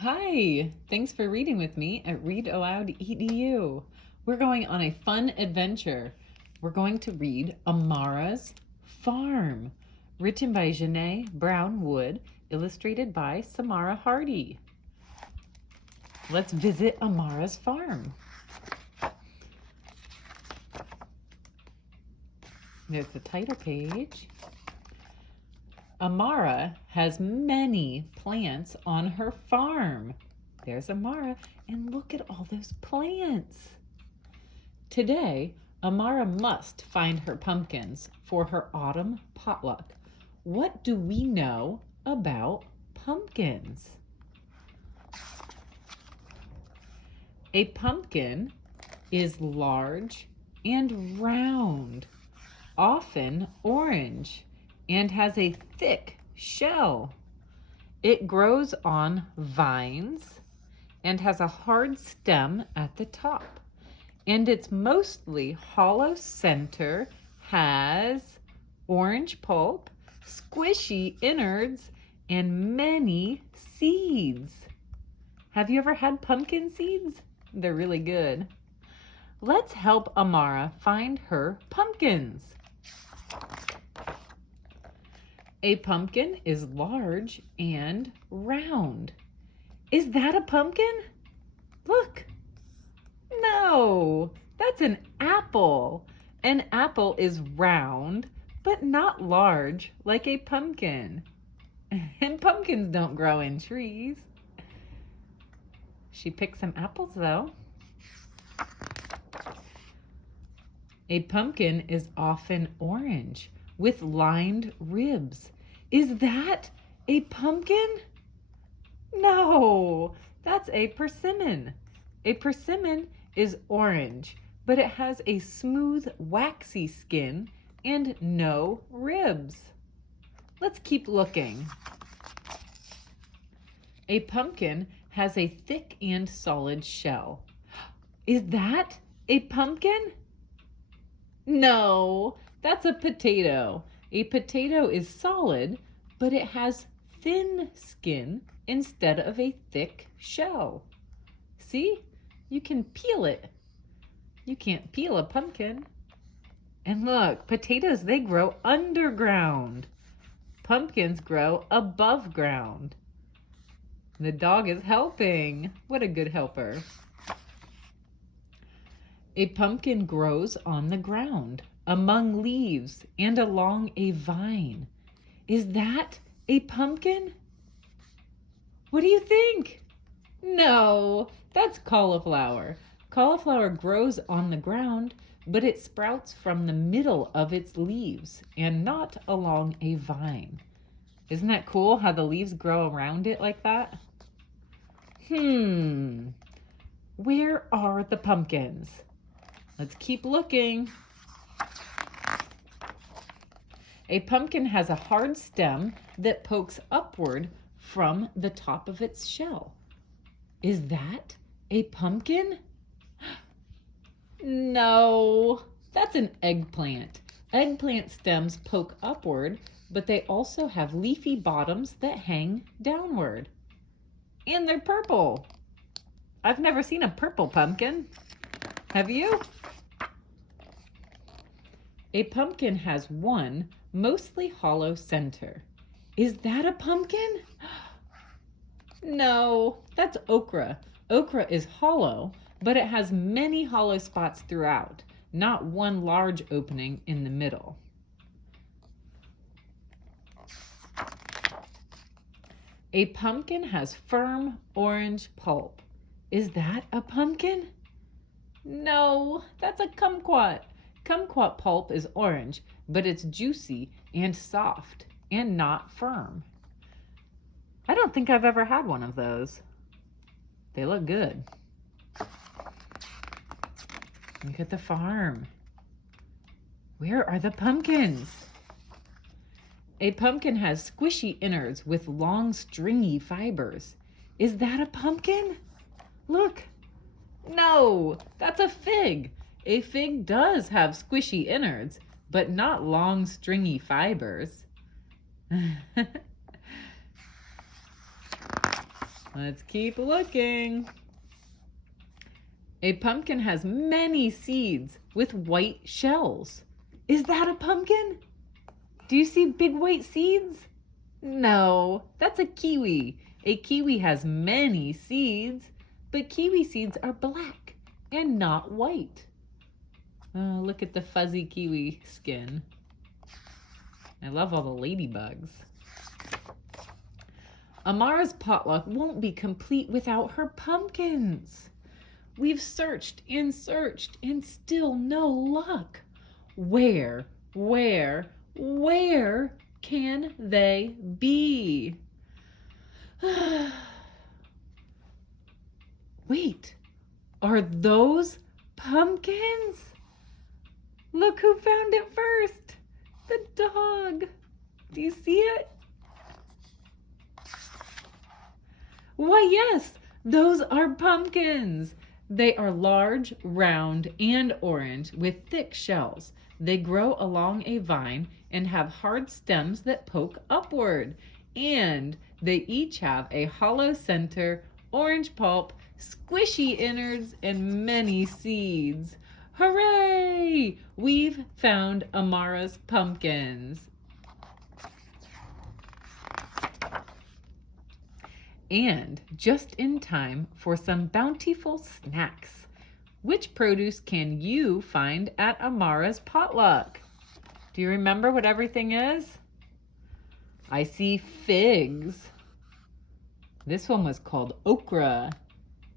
Hi, thanks for reading with me at Read Aloud EDU. We're going on a fun adventure. We're going to read Amara'S Farm, written by Janae Brown Wood, illustrated by Samara Hardy. Let's visit Amara'S farm. There's the title page. Amara has many plants on her farm. There's Amara, and look at all those plants. Today, Amara must find her pumpkins for her autumn potluck. What do we know about pumpkins? A pumpkin is large and round, often orange, and has a thick shell. It grows on vines and has a hard stem at the top. And its mostly hollow center has orange pulp, squishy innards, and many seeds. Have you ever had pumpkin seeds? They're really good. Let's help Amara find her pumpkins. A pumpkin is large and round. Is that a pumpkin? Look. No, that's an apple. An apple is round, but not large like a pumpkin. And pumpkins don't grow in trees. She picked some apples though. A pumpkin is often orange with lined ribs. Is that a pumpkin? No, that's a persimmon. A persimmon is orange, but it has a smooth, waxy skin and no ribs. Let's keep looking. A pumpkin has a thick and solid shell. Is that a pumpkin? No, that's a potato. A potato is solid, but it has thin skin instead of a thick shell. See? You can peel it. You can't peel a pumpkin. And look, potatoes, they grow underground. Pumpkins grow above ground. The dog is helping. What a good helper. A pumpkin grows on the ground, among leaves, and along a vine. Is that a pumpkin? What do you think? No, that's cauliflower. Cauliflower grows on the ground, but it sprouts from the middle of its leaves and not along a vine. Isn't that cool how the leaves grow around it like that? Where are the pumpkins? Let's keep looking. A pumpkin has a hard stem that pokes upward from the top of its shell. Is that a pumpkin? No, that's an eggplant. Eggplant stems poke upward, but they also have leafy bottoms that hang downward. And they're purple. I've never seen a purple pumpkin. Have you? A pumpkin has one mostly hollow center. Is that a pumpkin? No, that's okra. Okra is hollow, but it has many hollow spots throughout, not one large opening in the middle. A pumpkin has firm orange pulp. Is that a pumpkin? No, that's a kumquat. Kumquat pulp is orange, but it's juicy and soft and not firm. I don't think I've ever had one of those. They look good. Look at the farm. Where are the pumpkins? A pumpkin has squishy innards with long stringy fibers. Is that a pumpkin? Look. No, that's a fig. A fig does have squishy innards, but not long stringy fibers. Let's keep looking. A pumpkin has many seeds with white shells. Is that a pumpkin? Do you see big white seeds? No, that's a kiwi. A kiwi has many seeds, but kiwi seeds are black and not white. Oh, look at the fuzzy kiwi skin. I love all the ladybugs. Amara'S potluck won't be complete without her pumpkins. We've searched and still no luck. Where can they be? Wait, are those pumpkins? Look who found it first. The dog. Do you see it? Why, yes, those are pumpkins. They are large, round, and orange with thick shells. They grow along a vine and have hard stems that poke upward. And they each have a hollow center, orange pulp, squishy innards, and many seeds. Hooray! We've found Amara'S pumpkins. And just in time for some bountiful snacks. Which produce can you find at Amara'S potluck? Do you remember what everything is? I see figs. This one was called okra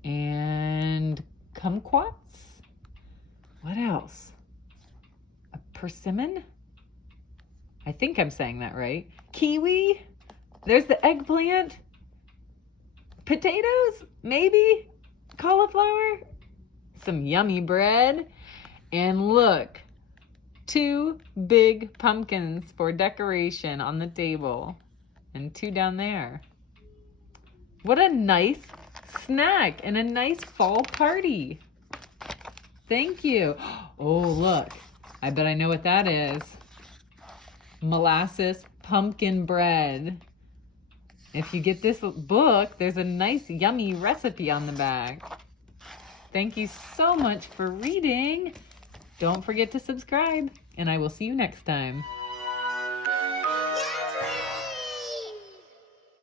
and kumquats. What else? A persimmon? I think I'm saying that right. Kiwi. There's the eggplant. Potatoes, maybe. Cauliflower. Some yummy bread. And look, 2 big pumpkins for decoration on the table. And 2 down there. What a nice snack and a nice fall party. Thank you. Oh, look. I bet I know what that is. Molasses pumpkin bread. If you get this book, there's a nice yummy recipe on the back. Thank you so much for reading. Don't forget to subscribe, and I will see you next time.